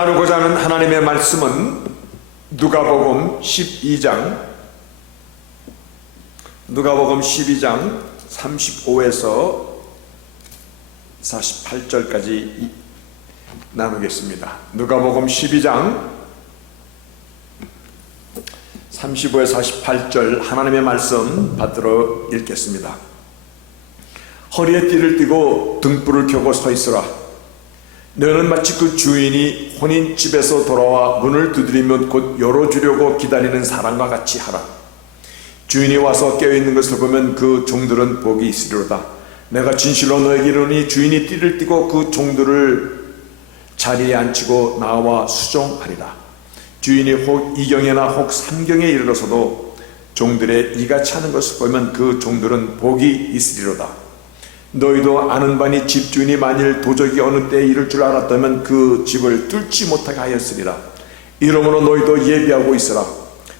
나누고자 하는 하나님의 말씀은 누가복음 12장 35에서 48절까지 나누겠습니다. 누가복음 12장 35에서 48절 하나님의 말씀 받들어 읽겠습니다. 허리에 띠를 띠고 등불을 켜고 서 있으라. 너는 마치 그 주인이 혼인집에서 돌아와 문을 두드리면 곧 열어주려고 기다리는 사람과 같이 하라. 주인이 와서 깨어있는 것을 보면 그 종들은 복이 있으리로다. 내가 진실로 너에게 이르노니 주인이 띠를 띠고 그 종들을 자리에 앉히고 나와 수종하리라. 주인이 혹 2경이나 혹 3경에 이르러서도 종들의 이같이 하는 것을 보면 그 종들은 복이 있으리로다. 너희도 아는 바니 집주인이 만일 도적이 어느 때에 이를 줄 알았다면 그 집을 뚫지 못하게 하였으리라. 이러므로 너희도 예비하고 있으라.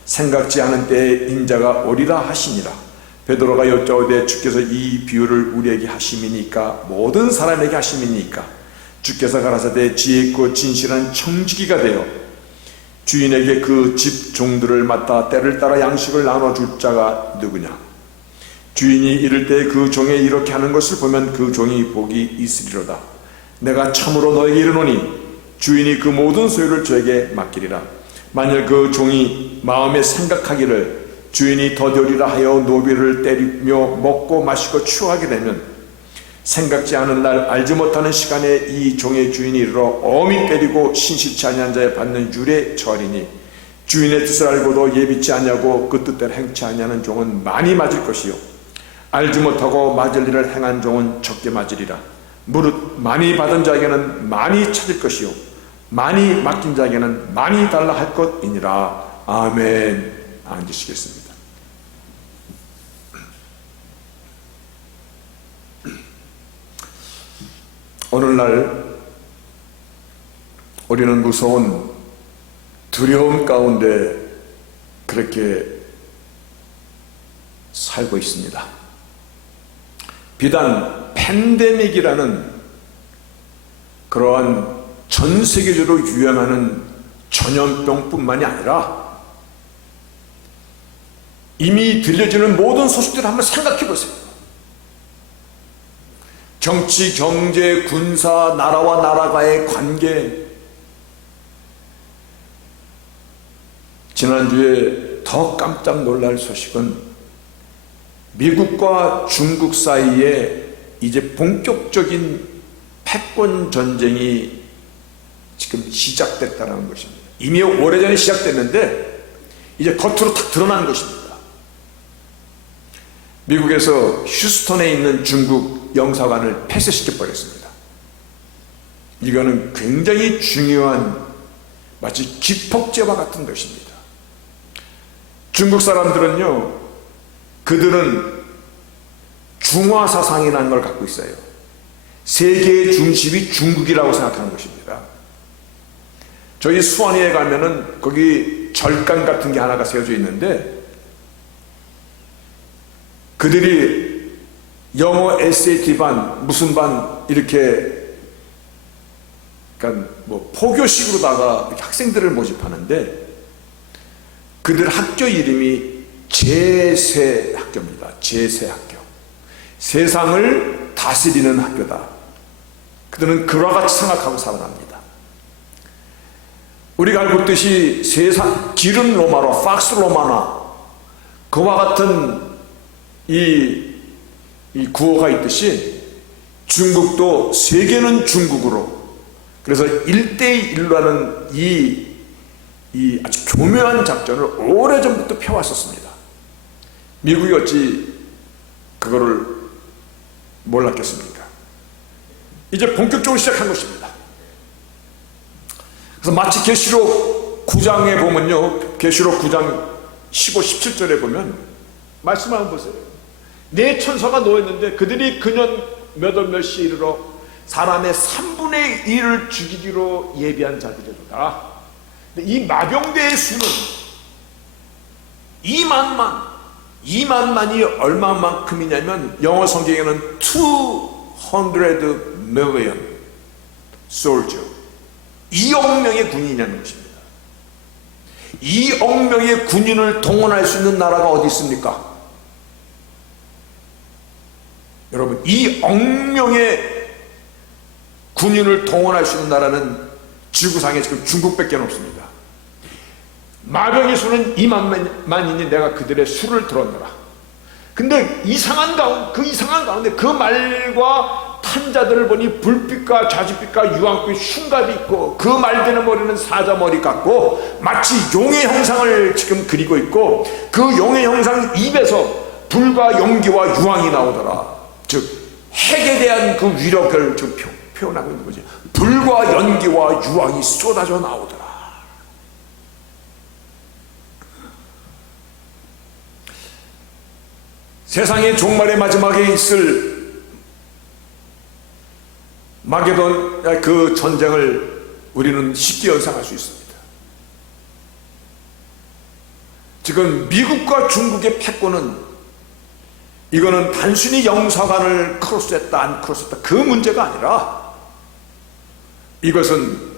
생각지 않은 때에 인자가 오리라 하시니라. 베드로가 여짜오되 주께서 이 비유를 우리에게 하심이니까 모든 사람에게 하심이니까 주께서 가라사대 지혜 있고 진실한 청지기가 되어 주인에게 그 집 종들을 맡아 때를 따라 양식을 나눠줄 자가 누구냐. 주인이 이를 때 그 종에 이렇게 하는 것을 보면 그 종이 복이 있으리로다. 내가 참으로 너에게 이르노니 주인이 그 모든 소유를 저에게 맡기리라. 만일 그 종이 마음에 생각하기를 주인이 더디오리라 하여 노비를 때리며 먹고 마시고 취하게 되면 생각지 않은 날 알지 못하는 시간에 이 종의 주인이 이르러 엄히 때리고 신실치 아니한 자에 받는 율에 처하리니 주인의 뜻을 알고도 예비치 아니하고 그 뜻대로 행치 아니하는 종은 많이 맞을 것이요 알지 못하고 맞을 일을 행한 종은 적게 맞으리라. 무릇 많이 받은 자에게는 많이 찾을 것이요 많이 맡긴 자에게는 많이 달라 할 것이니라. 아멘. 앉으시겠습니다. 오늘날 우리는 무서운 두려움 가운데 그렇게 살고 있습니다. 비단 팬데믹이라는 그러한 전 세계적으로 유행하는 전염병뿐만이 아니라 이미 들려지는 모든 소식들을 한번 생각해 보세요. 정치, 경제, 군사, 나라와 나라와의 관계. 지난주에 더 깜짝 놀랄 소식은 미국과 중국 사이에 이제 본격적인 패권 전쟁이 지금 시작됐다는 것입니다. 이미 오래전에 시작됐는데 이제 겉으로 탁 드러난 것입니다. 미국에서 휴스턴에 있는 중국 영사관을 폐쇄시켜 버렸습니다. 이거는 굉장히 중요한 마치 기폭제와 같은 것입니다. 중국 사람들은요, 그들은 중화 사상이라는 걸 갖고 있어요. 세계의 중심이 중국이라고 생각하는 것입니다. 저희 수원에 가면은 거기 절간 같은 게 하나가 세워져 있는데 그들이 영어 SAT 반 무슨 반 이렇게 그러니까 뭐 포교식으로다가 이렇게 학생들을 모집하는데 그들 학교 이름이 제세학교입니다. 제세학교. 세상을 다스리는 학교다. 그들은 그와 같이 생각하고 살아갑니다. 우리가 알고 있듯이 세상 길은 로마로 팍스 로마나 그와 같은 이 구호가 있듯이 중국도 세계는 중국으로, 그래서 1대1로 하는 이 아주 교묘한 작전을 오래전부터 펴왔었습니다. 미국이 어찌 그거를 몰랐겠습니까? 이제 본격적으로 시작한 것입니다. 그래서 마치 계시록 9장에 보면요, 계시록 9장 15, 17절에 보면 말씀 한번 보세요. 네 천사가 누워있는데 그들이 그년 몇 시에 이르러 사람의 3분의 1을 죽이기로 예비한 자들이로다. 이 마병대의 수는 2만만이 얼마만큼이냐면 영어 성경에는 200 million soldier, 2억 명의 군인이라는 것입니다. 2억 명의 군인을 동원할 수 있는 나라가 어디 있습니까? 여러분, 2억 명의 군인을 동원할 수 있는 나라는 지구상에 지금 중국밖에 없습니다. 마병의 수는 2만만이니 내가 그들의 수를 들었노라. 근데 이상한 가운데 그 말과 탄자들을 보니 불빛과 자줏빛과 유황빛 흉갑이 있고 그 말되는 머리는 사자머리 같고 마치 용의 형상을 지금 그리고 있고 그 용의 형상 입에서 불과 연기와 유황이 나오더라. 즉 핵에 대한 그 위력을 지금 표현하고 있는 거지. 불과 연기와 유황이 쏟아져 나오더라. 세상의 종말의 마지막에 있을 마게돈 그 전쟁을 우리는 쉽게 연상할 수 있습니다. 지금 미국과 중국의 패권은 이거는 단순히 영사관을 크로스했다 안 크로스했다 그 문제가 아니라 이것은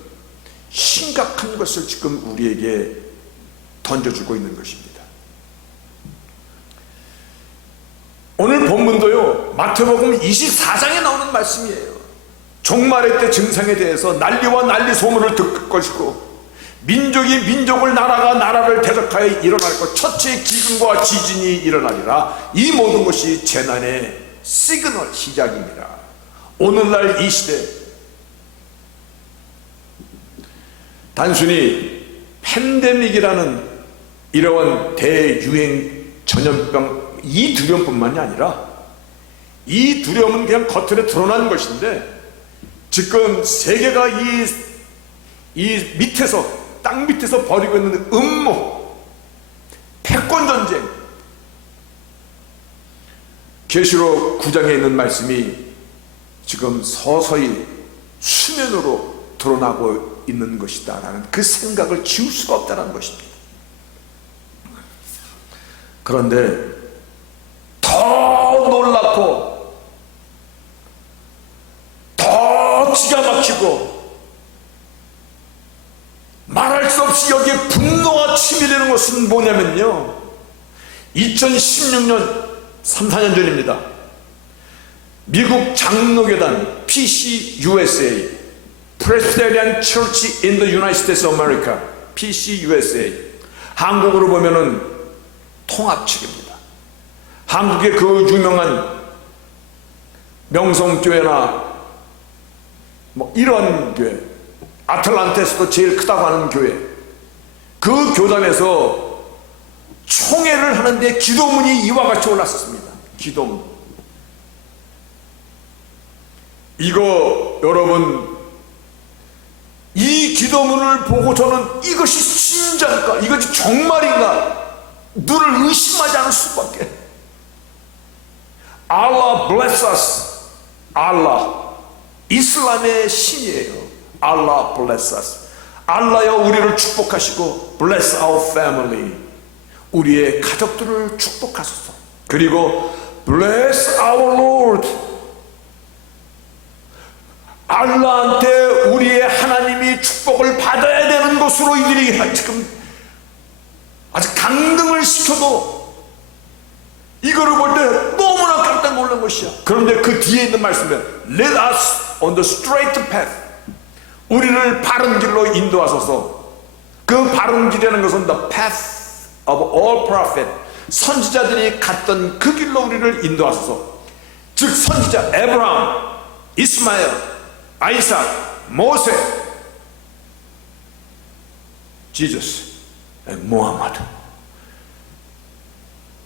심각한 것을 지금 우리에게 던져주고 있는 것입니다. 오늘 본문도요, 마태복음 24장에 나오는 말씀이에요. 종말의 때 증상에 대해서 난리와 난리 소문을 듣을 것이고 민족이 민족을 나라가 나라를 대적하여 일어날 것, 첫째 기근과 지진이 일어나리라. 이 모든 것이 재난의 시그널 시작입니다. 오늘날 이 시대 단순히 팬데믹이라는 이러한 대유행 전염병 이 두려움뿐만이 아니라 이 두려움은 그냥 겉으로 드러난 것인데 지금 세계가 이 밑에서 땅 밑에서 벌이고 있는 음모 패권전쟁, 계시록 9장에 있는 말씀이 지금 서서히 수면으로 드러나고 있는 것이다 라는 그 생각을 지울 수가 없다는 것입니다. 그런데 더 놀랍고 더 기가 막히고 말할 수 없이 여기에 분노가 치밀리는 것은 뭐냐면요, 2016년 3, 4년 전입니다. 미국 장로교단 PCUSA Presbyterian Church in the United States of America PCUSA, 한국으로 보면은 통합측입니다. 한국의 그 유명한 명성교회나 뭐 이런 교회, 아틀란타에서도 제일 크다고 하는 교회, 그 교단에서 총회를 하는데 기도문이 이와 같이 올랐었습니다. 기도문. 이거 여러분, 이 기도문을 보고 저는 이것이 진짜인가, 이것이 정말인가 눈을 의심하지 않을 수밖에. Allah bless us. Allah, 이슬람의 신이에요. Allah bless us. 알라여 우리를 축복하시고 bless our family, 우리의 가족들을 축복하소서. 그리고 bless our Lord, 알라한테 우리의 하나님이 축복을 받아야 되는 것으로 이들이 지금 아주 강등을 시켜도 이거를 볼 때 너무나 깜짝 놀란 것이야. 그런데 그 뒤에 있는 말씀에 Let us on the straight path, 우리를 바른 길로 인도하소서. 그 바른 길이라는 것은 the path of all prophet, 선지자들이 갔던 그 길로 우리를 인도하소서. 즉 선지자 에브라함, 이스마엘, 아이삭, 모세, 지저스, 모하마드.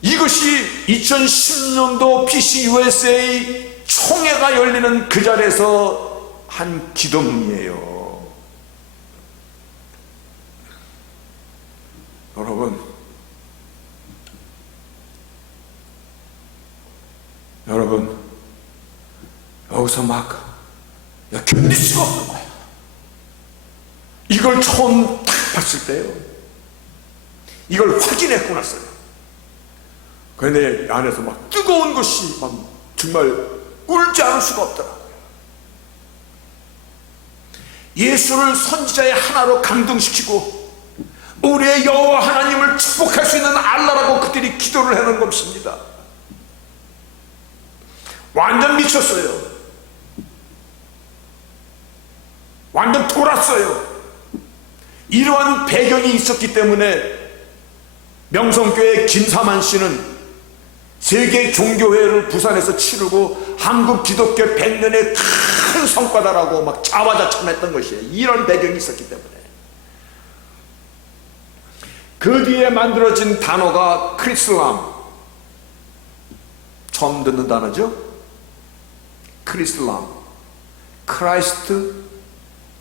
이것이 2010년도 PCUSA 총회가 열리는 그 자리에서 한 기도문이에요. 여러분 여기서 막 견딜 수가 없는 거야. 이걸 처음 딱 봤을 때요, 이걸 확인했고 났어요. 그런데 안에서 막 뜨거운 것이 막 정말 울지 않을 수가 없더라고요. 예수를 선지자의 하나로 감동시키고 우리의 여호와 하나님을 축복할 수 있는 알라라고 그들이 기도를 하는 것입니다. 완전 미쳤어요. 완전 돌았어요. 이러한 배경이 있었기 때문에 명성교회 김사만 씨는 세계 종교회를 부산에서 치르고 한국 기독교 100년의 큰 성과다라고 막 자화자찬했던 것이에요. 이런 배경이 있었기 때문에. 그 뒤에 만들어진 단어가 크리슬람, 처음 듣는 단어죠. 크리슬람, 크라이스트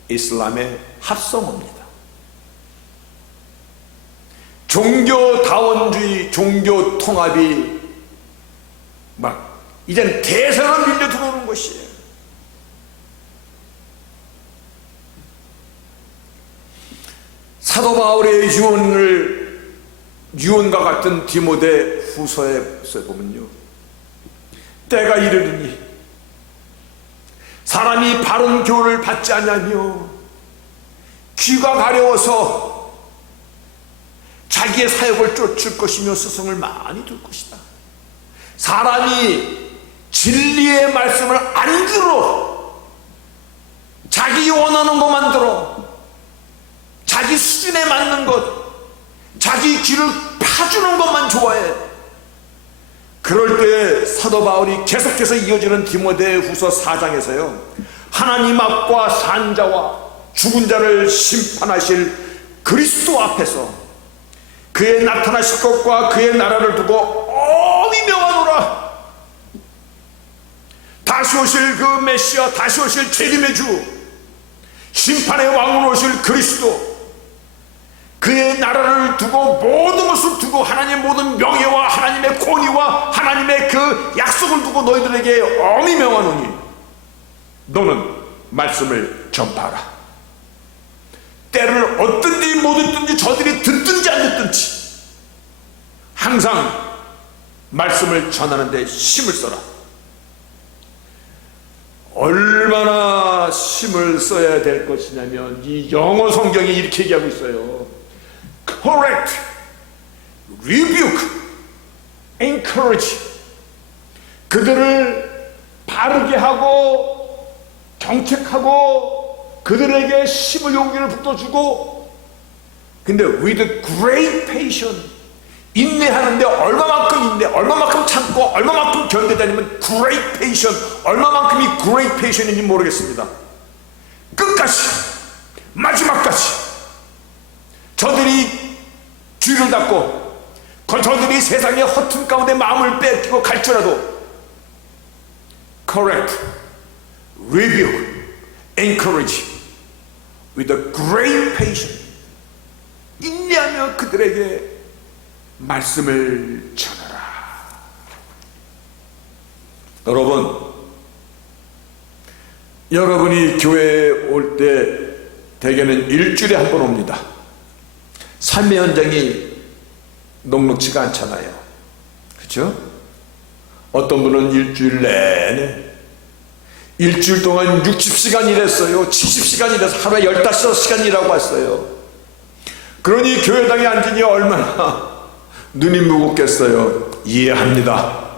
이슬람의 합성어입니다. 종교다원주의, 종교통합이 막 이젠 대세로 밀려 들어오는 것이에요. 사도 바울의 유언과 같은 디모데 후서에 보면요, 때가 이르리니 사람이 바른 교훈을 받지 않냐며 귀가 가려워서 자기의 사역을 쫓을 것이며 스승을 많이 둘 것이다. 사람이 진리의 말씀을 안 들어, 자기 원하는 것만 들어, 자기 수준에 맞는 것, 자기 귀를 파주는 것만 좋아해. 그럴 때 사도 바울이 계속해서 이어지는 디모데 후서 4장에서요, 하나님 앞과 산자와 죽은 자를 심판하실 그리스도 앞에서 그의 나타나실 것과 그의 나라를 두고 엄히 명하노라. 다시 오실 그 메시아, 다시 오실 재림의 주, 심판의 왕으로 오실 그리스도, 그의 나라를 두고 모든 것을 두고 하나님의 모든 명예와 하나님의 권위와 하나님의 그 약속을 두고 너희들에게 엄히 명하노니 너는 말씀을 전파하라. 때를 얻든지 못 얻든지 저들이 듣든지 안 듣든지 항상 말씀을 전하는 데 힘을 써라. 얼마나 힘을 써야 될 것이냐면 이 영어 성경이 이렇게 얘기하고 있어요. Correct, rebuke, encourage. 그들을 바르게 하고 경책하고 그들에게 힘을 용기를 북돋주고, 근데 with great patience, 인내하는데 얼마만큼 인내, 얼마만큼 참고 얼마만큼 견뎌다니면 great patience, 얼마만큼이 great patience인지 모르겠습니다. 끝까지, 마지막까지 저들이 귀를 닫고 저들이 세상의 허튼 가운데 마음을 뺏기고 갈지라도 correct, rebuke, encourage with a great patience, 인내하며 그들에게 말씀을 전하라. 여러분이 교회에 올 때 대개는 일주일에 한 번 옵니다. 삶의 현장이 녹록지가 않잖아요. 그렇죠? 어떤 분은 일주일 내내 일주일 동안 60시간 일했어요. 70시간 일해서 하루에 15시간 일하고 왔어요. 그러니 교회당에 앉으니 얼마나 눈이 무겁겠어요. 이해합니다.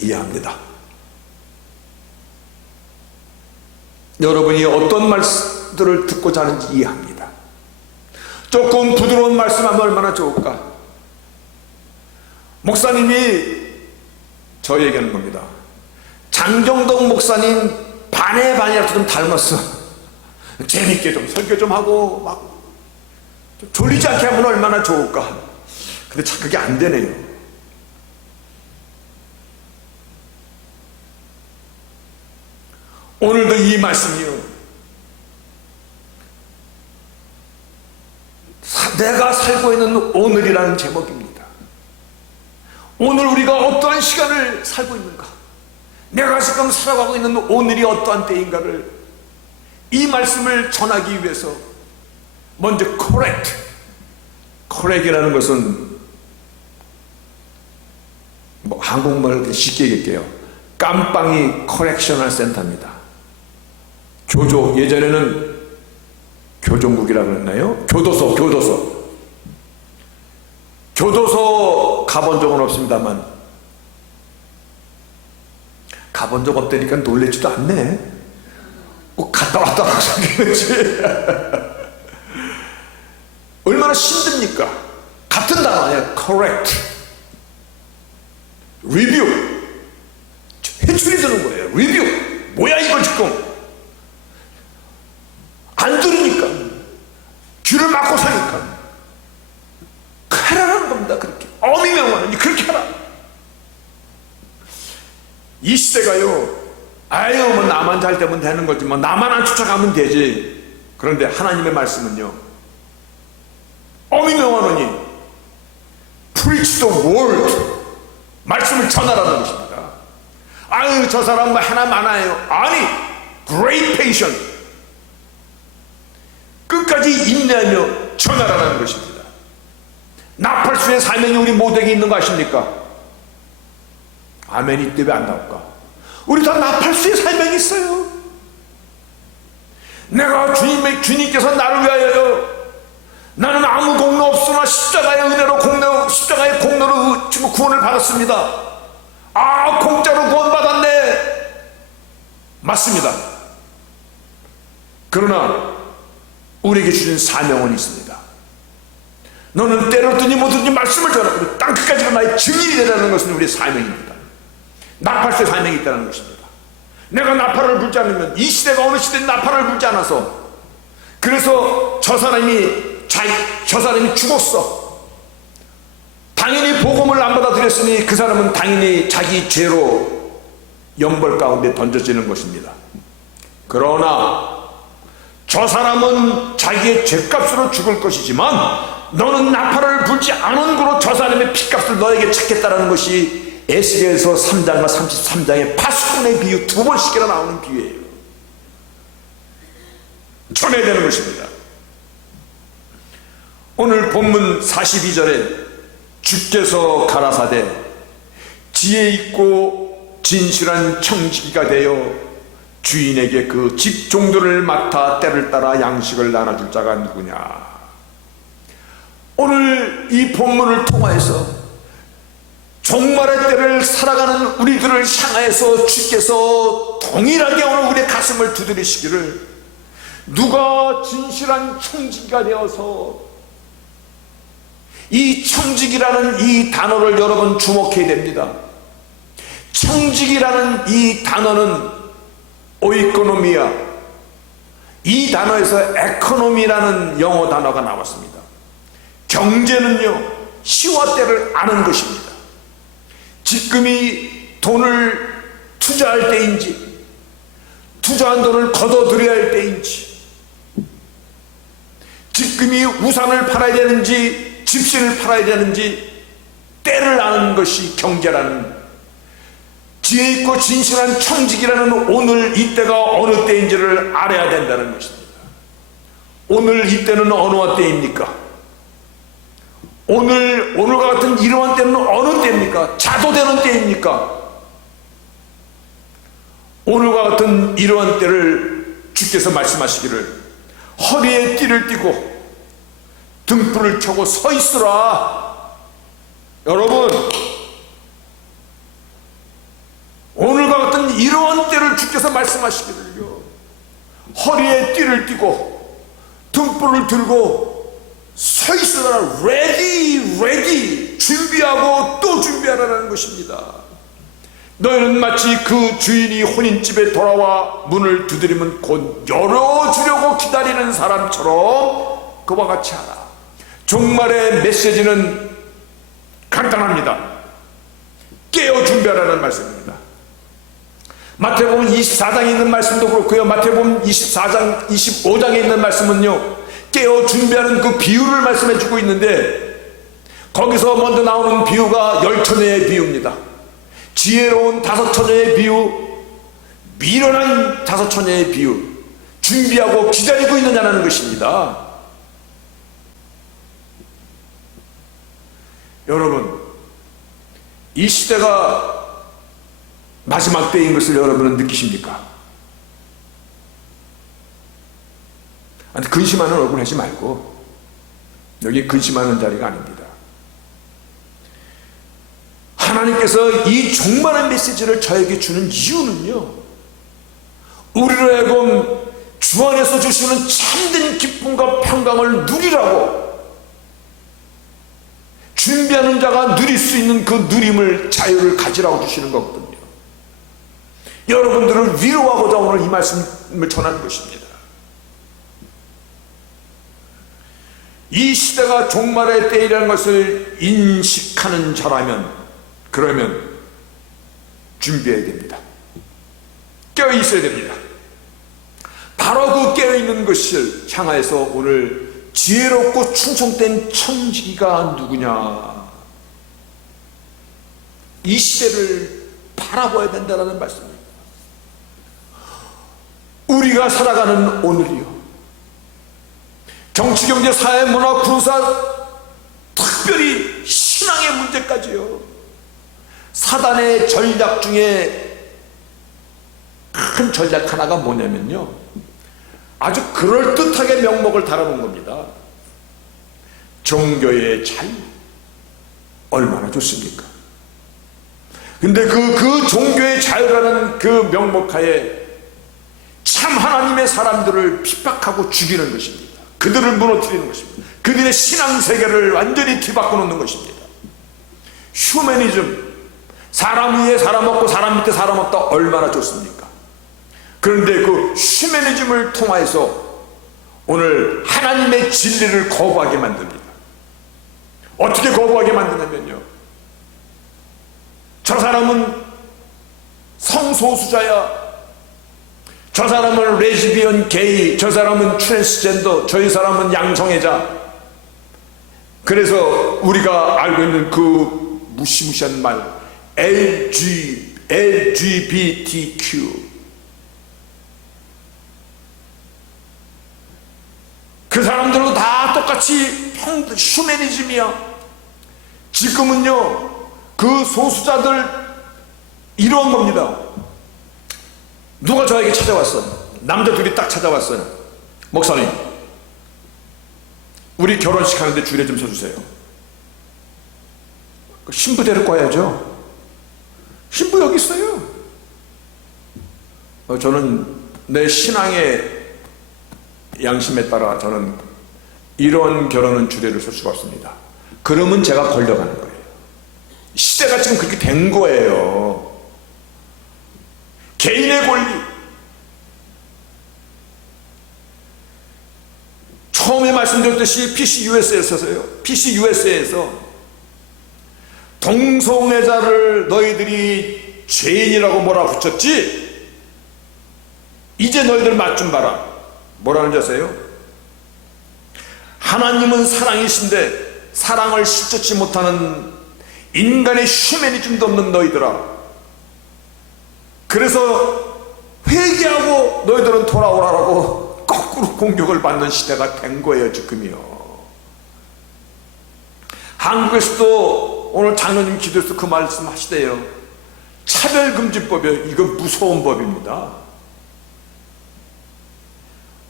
이해합니다. 여러분이 어떤 말씀들을 듣고자 하는지 이해합니다. 조금 부드러운 말씀하면 얼마나 좋을까. 목사님이 저에게는 겁니다. 장정동 목사님 반에 반이라도 좀 닮았어. 재밌게 좀 설교 좀 하고 막 좀 졸리지 않게 하면 얼마나 좋을까. 근데 참 그게 안 되네요. 오늘도 이 말씀이요, 내가 살고 있는 오늘이라는 제목입니다. 오늘 우리가 어떠한 시간을 살고 있는가, 내가 지금 살아가고 있는 오늘이 어떠한 때인가를 이 말씀을 전하기 위해서 먼저 correct이라는 것은 뭐 한국말 쉽게 얘기할게요. 깜빵이 커렉셔널 센터입니다. 교조, 예전에는 교종국이라고 그랬나요? 교도소 가본 적은 없습니다만, 가본 적 없다니까 놀래지도 않네. 꼭 갔다 왔다고 생각했지. 얼마나 힘듭니까? 같은 단어 아니야. correct, review, 회출이 드는 거예요. review, 뭐야 이거 지금. 안 들으니까, 귀를 막고 사니까 하라는 겁니다. 그렇게 어미명하니 그렇게 하라. 이 시대가요, 아유 뭐 나만 잘 되면 되는 거지, 뭐 나만 안 쫓아가면 되지. 그런데 하나님의 말씀은요, 어미명하노니 preach the word, 말씀을 전하라는 것입니다. 아유 저 사람 뭐 하나 많아요. 아니, great patient, 끝까지 인내하며 전하라는 것입니다. 나팔수의 사명이 우리 모두에게 있는 거 아십니까? 아멘이 이때 왜 안 나올까? 우리 다 나팔수의 사명이 있어요. 내가 주님께서 나를 위하여, 나는 아무 공로 없으나 십자가의 은혜로 십자가의 공로로 지금 구원을 받았습니다. 아, 공짜로 구원받았네. 맞습니다. 그러나 우리에게 주신 사명은 있습니다. 너는 때로든지 뭐든지 말씀을 전하고 땅끝까지가 나의 증인이 되라는 것은 우리의 사명입니다. 나팔수의 사명이 있다는 것입니다. 내가 나팔을 불지 않으면, 이 시대가 어느 시대에 나팔을 불지 않아서, 그래서 저 사람이 죽었어. 당연히 복음을 안 받아들였으니 그 사람은 당연히 자기 죄로 영벌 가운데 던져지는 것입니다. 그러나 저 사람은 자기의 죄값으로 죽을 것이지만 너는 나팔을 불지 않은 거로 저 사람의 피값을 너에게 찾겠다라는 것이 에스겔서 3장과 33장의 파수꾼의 비유, 두 번씩이나 나오는 비유예요. 전해야 되는 것입니다. 오늘 본문 42절에 주께서 가라사대 지혜 있고 진실한 청지기가 되어 주인에게 그 직종들을 맡아 때를 따라 양식을 나눠줄 자가 누구냐. 오늘 이 본문을 통하여서 종말의 때를 살아가는 우리들을 향하여서 주께서 동일하게 오늘 우리의 가슴을 두드리시기를, 누가 진실한 청지기가 되어서, 이 청지기라는 이 단어를 여러분 주목해야 됩니다. 청지기라는 이 단어는 오이코노미아, 이 단어에서 에코노미라는 영어 단어가 나왔습니다. 경제는요, 시와 때를 아는 것입니다. 지금이 돈을 투자할 때인지, 투자한 돈을 걷어들여야 할 때인지, 지금이 우산을 팔아야 되는지 집신을 팔아야 되는지 때를 아는 것이 경제라는, 지혜 있고 진실한 청지기라는 오늘 이때가 어느 때인지를 알아야 된다는 것입니다. 오늘 이때는 어느 때입니까? 오늘과 같은 이러한 때는 어느 때입니까? 자도되는 때입니까? 오늘과 같은 이러한 때를 주께서 말씀하시기를, 허리에 띠를 띠고 등불을 켜고 서 있으라. 여러분, 오늘과 같은 이러한 때를 주께서 말씀하시기를요, 허리에 띠를 띠고 등불을 들고 서 있으라. ready, 준비하고 또 준비하라는 것입니다. 너희는 마치 그 주인이 혼인집에 돌아와 문을 두드리면 곧 열어주려고 기다리는 사람처럼 그와 같이 하라. 종말의 메시지는 간단합니다. 깨어 준비하라는 말씀입니다. 마태복음 24장에 있는 말씀도 그렇고요, 마태복음 24장, 25장에 있는 말씀은요, 깨어 준비하는 그 비유를 말씀해 주고 있는데, 거기서 먼저 나오는 비유가 10처녀의 비유입니다. 지혜로운 5처녀의 비유, 미련한 5처녀의 비유, 준비하고 기다리고 있느냐는 것입니다. 여러분, 이 시대가 마지막 때인 것을 여러분은 느끼십니까? 근심하는 얼굴 하지 말고, 여기 근심하는 자리가 아닙니다. 하나님께서 이 종말의 메시지를 저에게 주는 이유는요, 우리로 하여금 주 안에서 주시는 참된 기쁨과 평강을 누리라고, 준비하는 자가 누릴 수 있는 그 누림을, 자유를 가지라고 주시는 거거든요. 여러분들을 위로하고자 오늘 이 말씀을 전하는 것입니다. 이 시대가 종말의 때이라는 것을 인식하는 자라면, 그러면 준비해야 됩니다. 깨어 있어야 됩니다. 바로 그 깨어있는 것을 향하여서 오늘 지혜롭고 충성된 청지기가 누구냐, 이 시대를 바라봐야 된다는 말씀입니다. 우리가 살아가는 오늘이요, 정치, 경제, 사회, 문화, 군사, 특별히 신앙의 문제까지요, 사단의 전략 중에 큰 전략 하나가 뭐냐면요, 아주 그럴듯하게 명목을 달아놓은 겁니다. 종교의 자유, 얼마나 좋습니까? 근데 그 종교의 자유라는 그 명목하에 참 하나님의 사람들을 핍박하고 죽이는 것입니다. 그들을 무너뜨리는 것입니다. 그들의 신앙세계를 완전히 뒤바꿔 놓는 것입니다. 휴머니즘, 사람 위에 사람 없고 사람 밑에 사람 없다, 얼마나 좋습니까? 그런데 그 휴머니즘을 통하여서 오늘 하나님의 진리를 거부하게 만듭니다. 어떻게 거부하게 만드냐면요, 저 사람은 성소수자야, 저 사람은 레즈비언, 게이, 저 사람은 트랜스젠더, 저희 사람은 양성애자. 그래서 우리가 알고 있는 그 무시무시한 말 LGBTQ, 그 사람들은 다 똑같이 휴머니즘이야. 지금은요, 그 소수자들 이러한 겁니다. 누가 저에게 찾아왔어요. 남자 둘이 딱 찾아왔어요. 목사님, 우리 결혼식 하는데 줄에 좀 서주세요. 신부 데리고 와야죠. 신부 여기 있어요. 저는 내 신앙의 양심에 따라 저는 이런 결혼은 주례를 설 수가 없습니다. 그러면 제가 걸려가는 거예요. 시대가 지금 그렇게 된 거예요. 개인의 권리. 처음에 말씀드렸듯이 PCUSA에서 동성애자를 너희들이 죄인이라고 몰아붙였지, 이제 너희들 맛 좀 봐라. 뭐라는 줄 아세요? 하나님은 사랑이신데 사랑을 실천치 못하는 인간의 휴머니즘도 없는 너희들아, 그래서 회개하고 너희들은 돌아오라라고 거꾸로 공격을 받는 시대가 된 거예요, 지금이요. 한국에서도 오늘 장로님 기도에서 그 말씀 하시대요. 차별금지법이요. 이건 무서운 법입니다.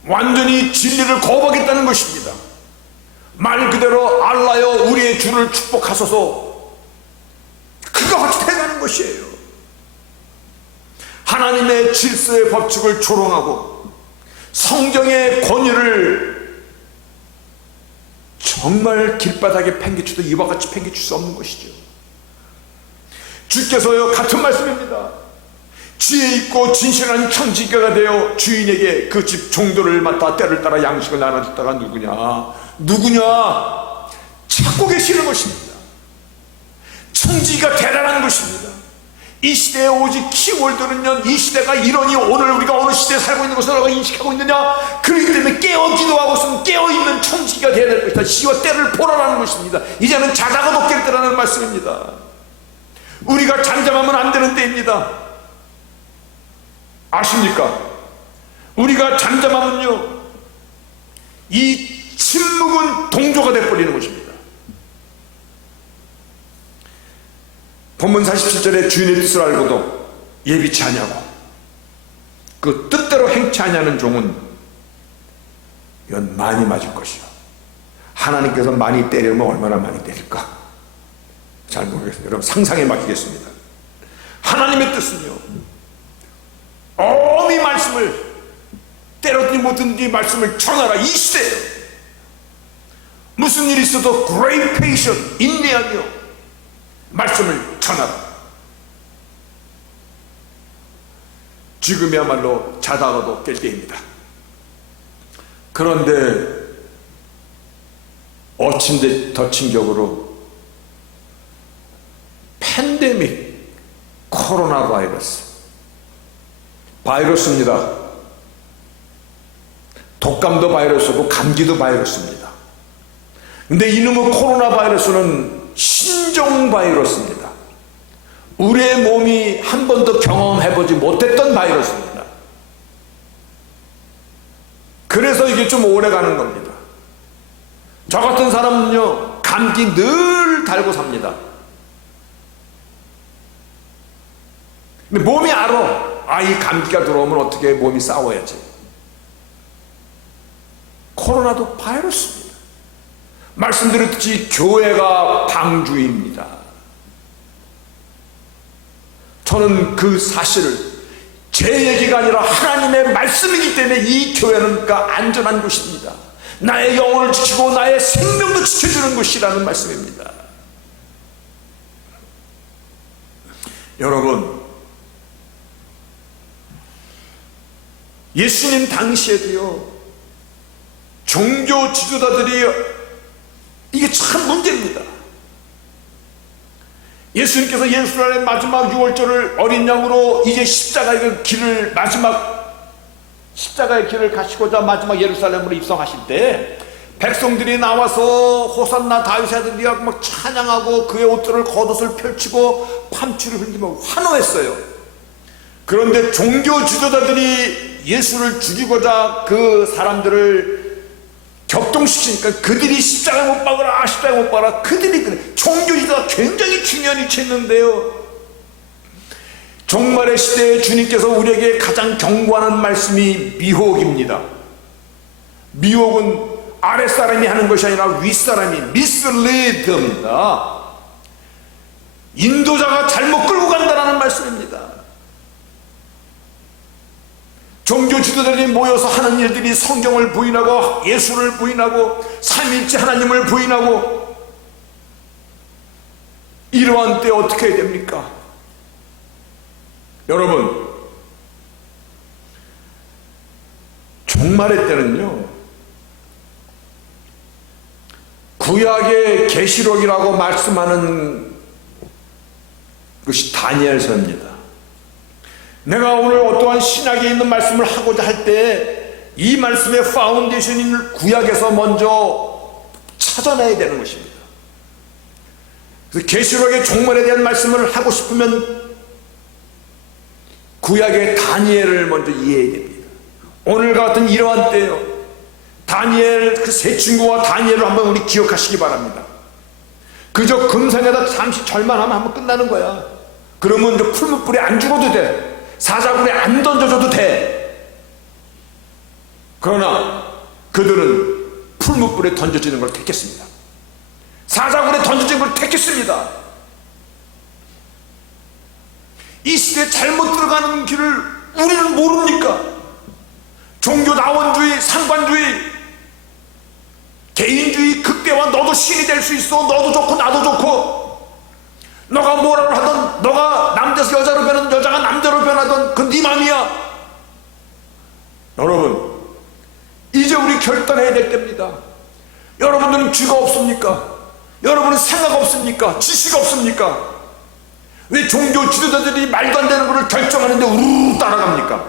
완전히 진리를 거부하겠다는 것입니다. 말 그대로 알라여 우리의 주를 축복하소서, 그거 확대하는 것이에요. 하나님의 질서의 법칙을 조롱하고 성경의 권위를 정말 길바닥에 팽개쳐도 이와 같이 팽개칠 수 없는 것이죠. 주께서요, 같은 말씀입니다. 지혜 있고 진실한 청지기가 되어 주인에게 그 집 종도를 맡아 때를 따라 양식을 나눠줬다가 누구냐 찾고 계시는 것입니다. 청지기가 대단한 것입니다. 이 시대에 오직 키워드는요, 이 시대가 이러니 오늘 우리가 어느 시대에 살고 있는 것을 인식하고 있느냐, 그렇기 때문에 깨어 기도하고 있으면 깨어있는 청지기가 되어야 될 것이다. 시와 때를 보라라는 것입니다. 이제는 자다가 먹게 되라는 말씀입니다. 우리가 잠잠하면 안 되는 때입니다. 아십니까? 우리가 잠잠하면요, 이 침묵은 동조가 되어버리는 것입니다. 본문 47절에 주인의 뜻을 알고도 예비치 아니하고 그 뜻대로 행치 아니하는 종은 이건 많이 맞을 것이요. 하나님께서 많이 때리면 얼마나 많이 때릴까? 잘 모르겠어요. 여러분 상상에 맡기겠습니다. 하나님의 뜻은요, 어미 말씀을 때렸든지 못든지 말씀을 전하라. 이 시대에 무슨 일이 있어도 great patience, 인내하며 말씀을 전하라. 지금이야말로 자다가도 깰 때입니다. 그런데 덧친 격으로 팬데믹, 코로나 바이러스입니다. 독감도 바이러스고 감기도 바이러스입니다. 근데 이놈의 코로나 바이러스는 신종 바이러스입니다. 우리의 몸이 한 번도 경험해보지 못했던 바이러스입니다. 그래서 이게 좀 오래 가는 겁니다. 저 같은 사람은요, 감기 늘 달고 삽니다. 근데 몸이 알아. 이 감기가 들어오면 어떻게 몸이 싸워야지. 코로나도 바이러스입니다. 말씀드렸듯이 교회가 방주입니다. 저는 그 사실을, 제 얘기가 아니라 하나님의 말씀이기 때문에 이 교회는 안전한 곳입니다. 나의 영혼을 지키고 나의 생명도 지켜주는 곳이라는 말씀입니다. 여러분, 예수님 당시에도요, 종교 지도자들이, 이게 참 문제입니다. 예수님께서 예루살렘 마지막 유월절을 어린 양으로 이제 십자가의 길을 가시고자 마지막 예루살렘으로 입성하실 때 백성들이 나와서 호산나 다윗의 아들이라고 막 찬양하고 그의 옷들을 겉옷을 펼치고 팜추를 흘리며 환호했어요. 그런데 종교 지도자들이 예수를 죽이고자 그 사람들을 격동시키니까 그들이 십자가에 못 박으라, 십자가에 못 박으라. 그들이 그래. 종교 지도가 굉장히 중요한 위치에 있는데요, 종말의 시대에 주님께서 우리에게 가장 경고하는 말씀이 미혹입니다. 미혹은 아랫사람이 하는 것이 아니라 윗사람이 mislead입니다. 인도자가 잘못 끌고 간다는 말씀입니다. 종교 지도자들이 모여서 하는 일들이 성경을 부인하고 예수를 부인하고 삼위일체 하나님을 부인하고, 이러한 때 어떻게 해야 됩니까? 여러분, 종말의 때는요, 구약의 계시록이라고 말씀하는 것이 다니엘서입니다. 내가 오늘 어떠한 신약에 있는 말씀을 하고자 할 때 이 말씀의 파운데이션인 구약에서 먼저 찾아내야 되는 것입니다. 그래서 계시록의 종말에 대한 말씀을 하고 싶으면 구약의 다니엘을 먼저 이해해야 됩니다. 오늘 같은 이러한 때요, 다니엘 그 세 친구와 다니엘을 한번 우리 기억하시기 바랍니다. 그저 금상에다 잠시 절만하면 한번 끝나는 거야. 그러면 이제 풀무불에 안 죽어도 돼. 사자굴에 안 던져줘도 돼. 그러나 그들은 풀무불에 던져지는 걸 택했습니다. 사자굴에 던져지는 걸 택했습니다. 이 시대에 잘못 들어가는 길을 우리는 모릅니까? 종교 나원주의, 상관주의, 개인주의 극대화. 너도 신이 될 수 있어. 너도 좋고 나도 좋고. 너가 뭐라고 하든, 너가 남자에서 여자로 변하든 여자가 남자로 변하든 그건 네 맘이야. 여러분, 이제 우리 결단해야 될 때입니다. 여러분들은 죄가 없습니까? 여러분은 생각 없습니까? 지식 없습니까? 왜 종교 지도자들이 말도 안 되는 것을 결정하는데 우르르 따라갑니까?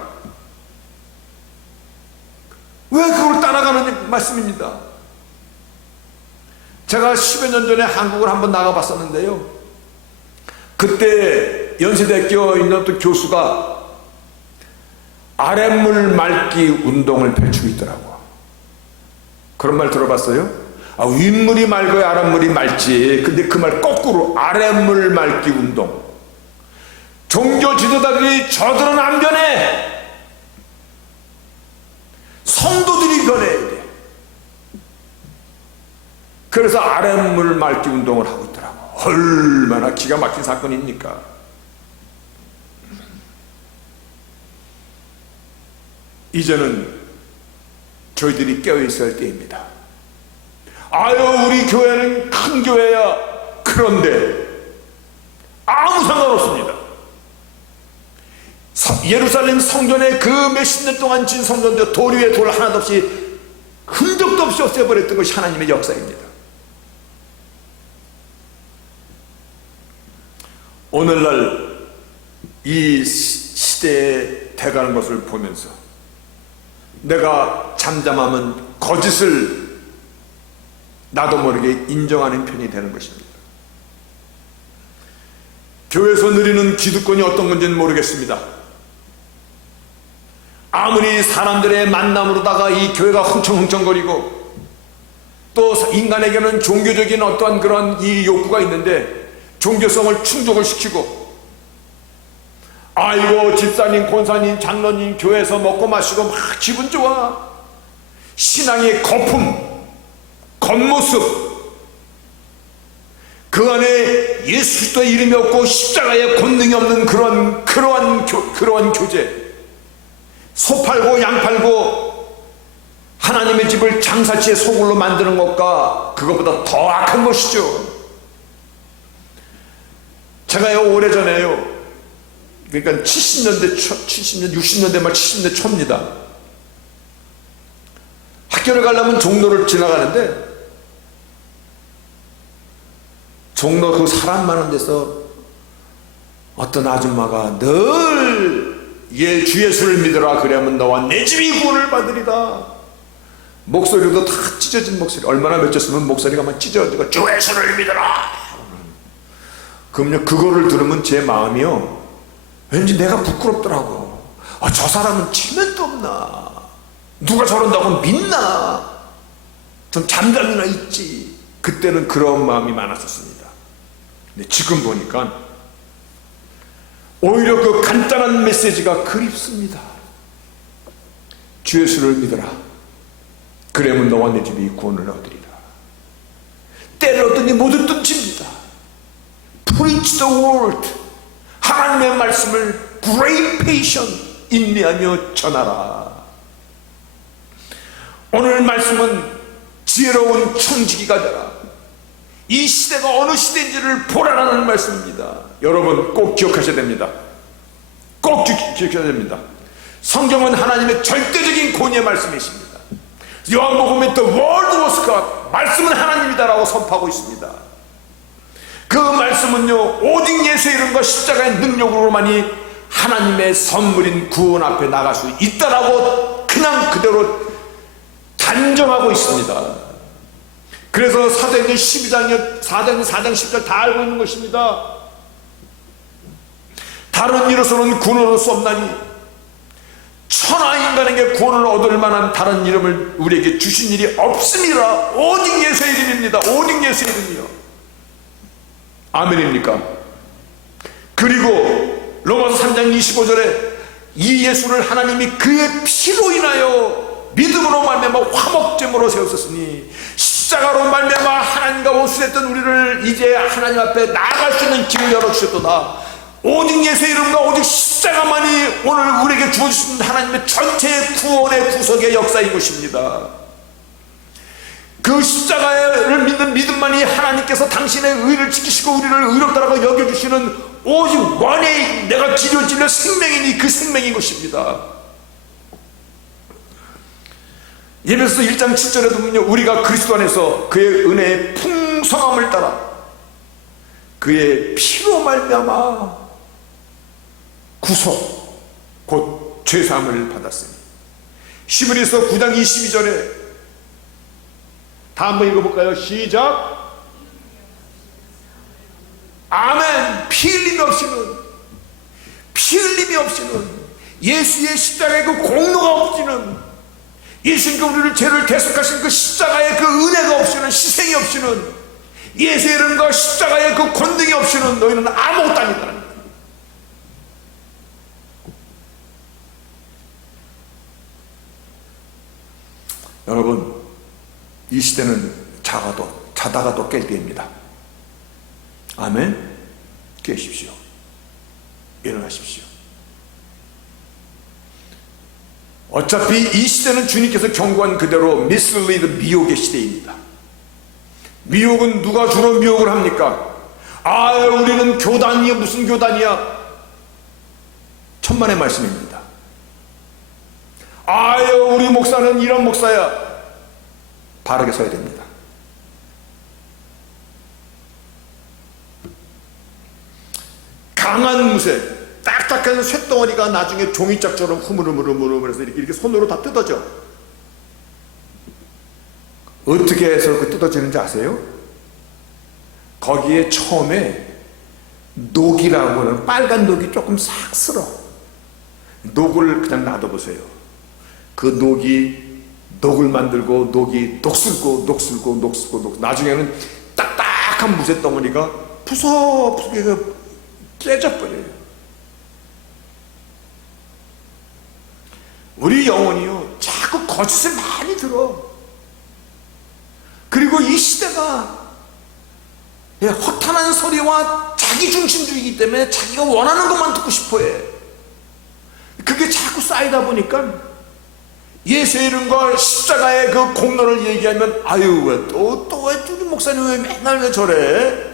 왜 그걸 따라가는 말씀입니다. 제가 10여 년 전에 한국을 한번 나가봤었는데요, 그때 연세대학교에 있는 또 교수가 아랫물 맑기 운동을 펼치고 있더라고. 그런 말 들어봤어요? 윗물이 맑아야 아랫물이 맑지. 근데 그 말 거꾸로, 아랫물 맑기 운동. 종교 지도자들이 저들은 안 변해. 성도들이 변해야 돼. 그래서 아랫물 맑기 운동을 하고 있더라고. 얼마나 기가 막힌 사건입니까? 이제는 저희들이 깨어있어야 할 때입니다. 아유, 우리 교회는 큰 교회야. 그런데 아무 상관없습니다. 예루살렘 성전에 그 몇십 년 동안 진 성전도 돌 위에 돌 하나도 없이 흔적도 없이 없애버렸던 것이 하나님의 역사입니다. 오늘날 이 시대에 돼가는 것을 보면서 내가 잠잠하면 거짓을 나도 모르게 인정하는 편이 되는 것입니다. 교회에서 누리는 기득권이 어떤 건지는 모르겠습니다. 아무리 사람들의 만남으로다가 이 교회가 흥청흥청거리고 또 인간에게는 종교적인 어떠한 그런 이 욕구가 있는데 종교성을 충족을 시키고 아이고 집사님, 권사님, 장로님 교회에서 먹고 마시고 막 기분 좋아. 신앙의 거품, 겉모습 그 안에 예수 그리스도의 이름이 없고 십자가의 권능이 없는 그러한 교제, 소 팔고 양 팔고 하나님의 집을 장사치의 소굴로 만드는 것과 그것보다 더 악한 것이죠. 제가요 오래전에요, 그러니까 60년대 말 70년대 초입니다. 학교를 가려면 종로를 지나가는데 종로 그 사람 많은 데서 어떤 아줌마가 늘 주 예수를 믿으라 그러면 너와 내 집이 구원을 받으리다. 목소리도 다 찢어진 목소리. 얼마나 맺혔으면 목소리가 막 찢어지고 주 예수를 믿으라. 그럼요, 그거를 들으면 제 마음이요 왠지 내가 부끄럽더라고. 저 사람은 체면도 없나, 누가 저런다고 믿나, 좀 잠잠이나 있지. 그때는 그런 마음이 많았었습니다. 근데 지금 보니까 오히려 그 간단한 메시지가 그립습니다. 주 예수를 믿어라. 그러면 너와 내 집이 구원을 얻으리라. 때를 얻더니 모두 뜸칩니다. Preach the word. 하나님의 말씀을 great patient, 인내하며 전하라. 오늘 말씀은 지혜로운 청지기가 되라. 이 시대가 어느 시대인지를 보라라는 말씀입니다. 여러분 꼭 기억하셔야 됩니다. 꼭 기억하셔야 됩니다. 성경은 하나님의 절대적인 권위의 말씀이십니다. 요한복음에 The Word was God, 말씀은 하나님이다라고 선포하고 있습니다. 그 말씀은요 오직 예수의 이름과 십자가의 능력으로만이 하나님의 선물인 구원 앞에 나갈 수 있다라고 그냥 그대로 단정하고 있습니다. 그래서 사도행전 12장 4장 10절 다 알고 있는 것입니다. 다른 이로서는 구원을 얻을 수 없나니 천하 인간에게 구원을 얻을 만한 다른 이름을 우리에게 주신 일이 없음이라. 오직 예수의 이름입니다. 오직 예수의 이름이요. 아멘입니까? 그리고 로마서 3장 25절에 이 예수를 하나님이 그의 피로 인하여 믿음으로 말미암아 화목제물로 세우셨으니 십자가로 말미암아 하나님과 원수됐던 우리를 이제 하나님 앞에 나아갈 수 있는 길을 열어주셨도다. 오직 예수의 이름과 오직 십자가만이 오늘 우리에게 주어주신 하나님의 전체 구원의 구속의 역사인 것입니다. 그 십자가를 믿는 믿음만이 하나님께서 당신의 의를 지키시고 우리를 의롭다라고 여겨주시는 오직 원의 내가 기도질려 생명이니 그 생명인 것입니다. 예배소 1장 7절에 보면요, 우리가 그리스도 안에서 그의 은혜의 풍성함을 따라 그의 피로 말미암아 구속 곧 죄사함을 받았으니. 히브리서 9장 22절에 다 한번 읽어볼까요? 시작. 아멘. 피 흘림이 없이는 예수의 십자가의 그 공로가 없이는 예수님께 우리를 죄를 대속하신 그 십자가의 그 은혜가 없이는, 희생이 없이는, 예수의 이름과 십자가의 그 권능이 없이는 너희는 아무것도 아니다라는 거예요. 여러분, 이 시대는 작아도 자다가도 깰 때입니다. 아멘. 깨십시오. 일어나십시오. 어차피 이 시대는 주님께서 경고한 그대로 미슬리드 미혹의 시대입니다. 미혹은 누가 주로 미혹을 합니까? 우리는 교단이야. 무슨 교단이야? 천만의 말씀입니다. 우리 목사는 이런 목사야. 바르게 서야 됩니다. 강한 무쇠, 딱딱한 쇳덩어리가 나중에 종이짝처럼 흐물흐물해서 이렇게 손으로 다 뜯어져. 어떻게 해서 그 뜯어지는지 아세요? 거기에 처음에 녹이라고 하는 빨간 녹이 조금 싹 쓸어. 녹을 그냥 놔둬보세요. 그 녹을 만들고 녹이 녹슬고 나중에는 딱딱한 무쇠 덩어리가 푸석푸석해서 깨져버려요. 우리 영혼이요 자꾸 거짓을 많이 들어. 그리고 이 시대가 허탄한 소리와 자기중심주의이기 때문에 자기가 원하는 것만 듣고 싶어해. 그게 자꾸 쌓이다 보니까 예수의 이름과 십자가의 그 공로를 얘기하면 왜 우리 목사님 왜 맨날 왜 저래?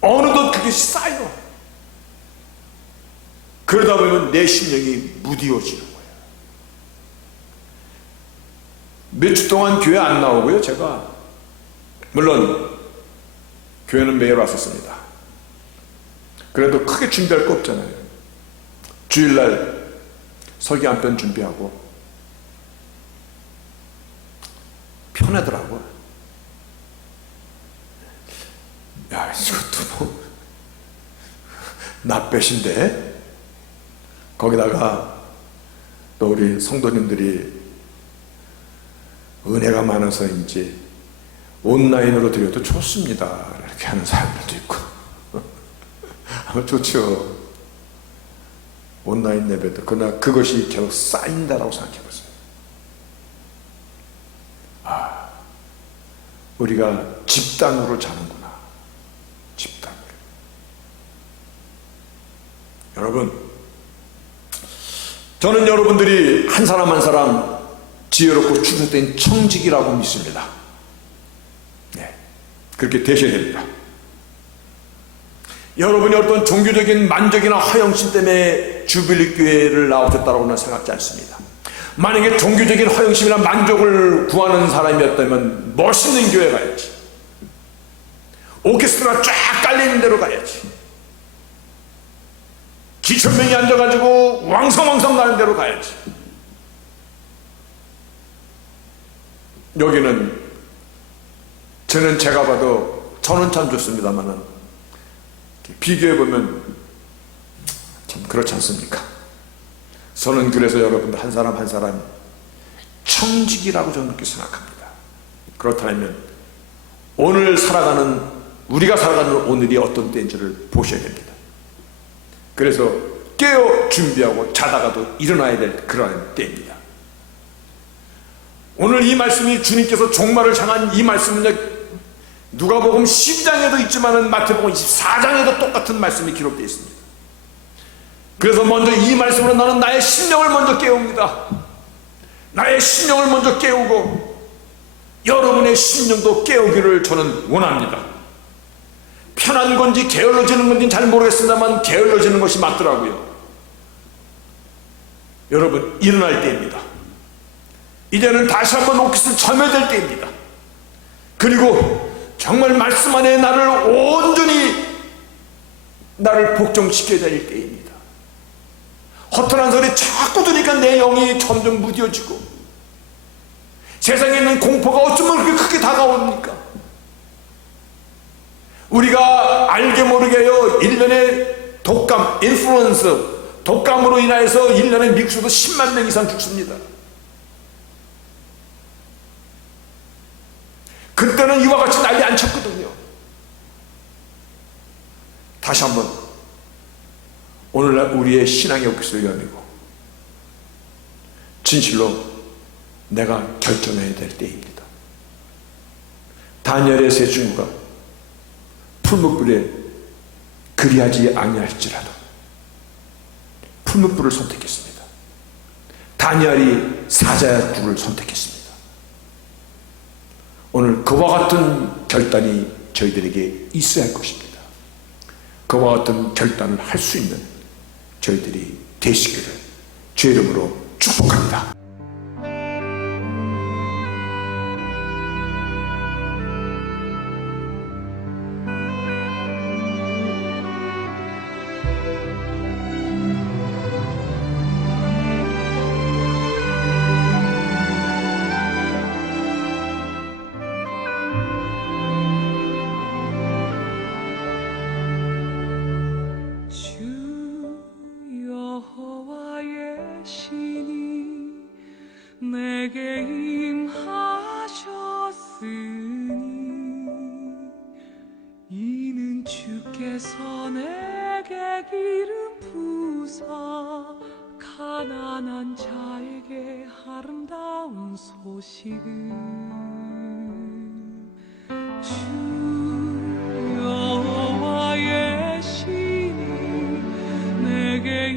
어느덧 그게 쌓여. 그러다 보면 내 심령이 무디어지는 거예요. 몇 주 동안 교회 안 나오고요. 제가 물론 교회는 매일 왔었습니다. 그래도 크게 준비할 거 없잖아요. 주일날 설교 한 편 준비하고 편하더라고요. 이것도 낯배신데 거기다가 또 우리 성도님들이 은혜가 많아서인지 온라인으로 드려도 좋습니다 이렇게 하는 사람들도 있고 좋죠. 온라인 예배도. 그러나 그것이 계속 쌓인다라고 생각해 보세요. 우리가 집단으로 자는구나. 집단으로. 여러분, 저는 여러분들이 한 사람 한 사람 지혜롭고 충성된 청직이라고 믿습니다. 네, 그렇게 되셔야 됩니다. 여러분이 어떤 종교적인 만족이나 허영심 때문에 주빌리 교회를 나오셨다고는 생각지 않습니다. 만약에 종교적인 허영심이나 만족을 구하는 사람이었다면 멋있는 교회 가야지. 오케스트라 쫙 깔리는 데로 가야지. 기천명이 앉아가지고 왕성왕성 나는 데로 가야지. 여기는 제가 봐도 저는 참 좋습니다만은 비교해보면 참 그렇지 않습니까? 저는 그래서 여러분들 한 사람 한 사람 청직이라고 저는 그렇게 생각합니다. 그렇다면 우리가 살아가는 오늘이 어떤 때인지를 보셔야 됩니다. 그래서 깨어 준비하고 자다가도 일어나야 될 그러한 때입니다. 오늘 이 말씀이 주님께서 종말을 향한 이 말씀은 누가복음 12장에도 있지만은 마태복음 24장에도 똑같은 말씀이 기록되어 있습니다. 그래서 먼저 이 말씀으로 나는 나의 심령을 먼저 깨웁니다. 나의 심령을 먼저 깨우고 여러분의 심령도 깨우기를 저는 원합니다. 편한 건지 게을러지는 건지 잘 모르겠습니다만 게을러지는 것이 맞더라고요. 여러분, 일어날 때입니다. 이제는 다시 한번 옷깃을 점여될 때입니다. 그리고 정말 말씀 안에 온전히 나를 복종시켜야 될 때입니다. 허탄한 소리 자꾸 들으니까 내 영이 점점 무뎌지고 세상에 있는 공포가 어쩌면 그렇게 크게 다가옵니까? 우리가 알게 모르게요 1년에 독감, 인플루언서 독감으로 인하여서 1년에 미국에서도 10만 명 이상 죽습니다. 그때는 이와 같이 난리 안 쳤거든요. 다시 한번 오늘날 우리의 신앙의 옷깃을 여미고 진실로 내가 결정해야 될 때입니다. 다니엘의 세 친구가 풀무불에 그리하지 아니할지라도 풀무불을 선택했습니다. 다니엘이 사자의 뿔을 선택했습니다. 오늘 그와 같은 결단이 저희들에게 있어야 할 것입니다. 그와 같은 결단을 할 수 있는 저희들이 되시기를 주의 이름으로 축복합니다. 내게 임하셨으니 이는 주께서 내게 기름 부사 가난한 자에게 아름다운 소식을 주 여호와의 신이 내게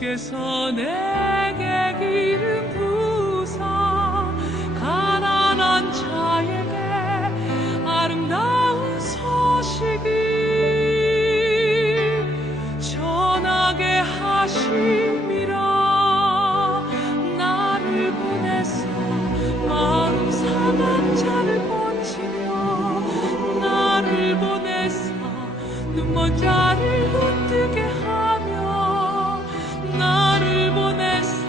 주께서 내게 기름 부사 가난한 자에게 아름다운 소식을 전하게 하심이라. 나를 보내사 마음 상한 자를 고치며 나를 보내사 눈먼 자를 눈뜨게 하며 나를 보내사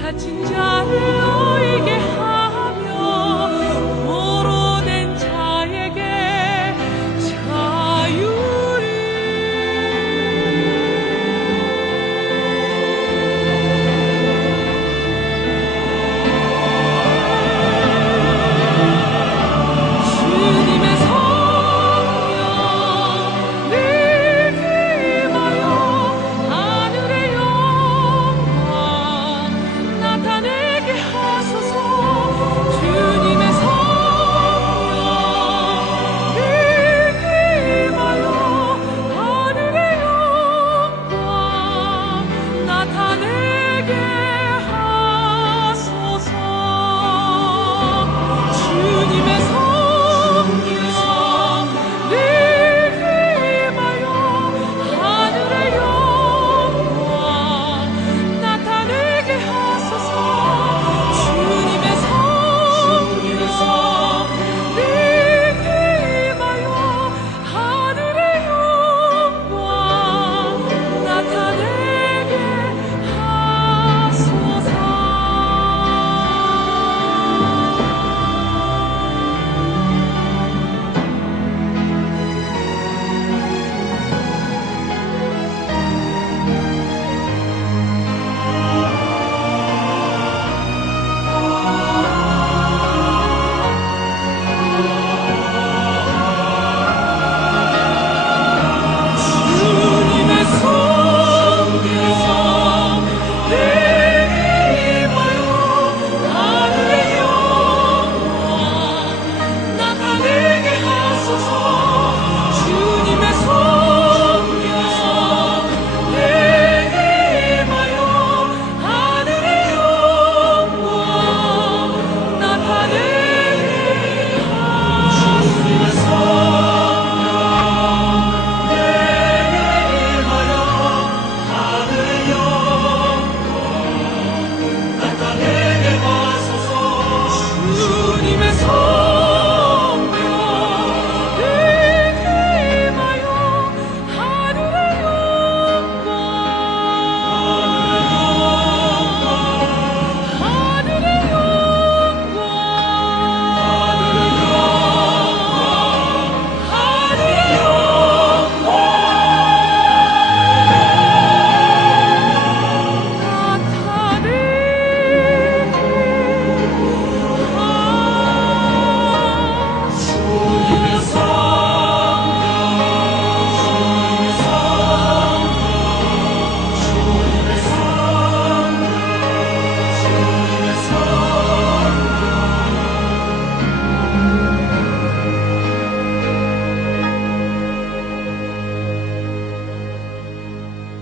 갇힌 자를 놓이게 하며 포로된 자에게 자유를 주님의 성령 늘 기임하여 하늘의 영광 나타내게 하소서. 주님의 성령 늘 기임하여 하늘의 영광 나타내게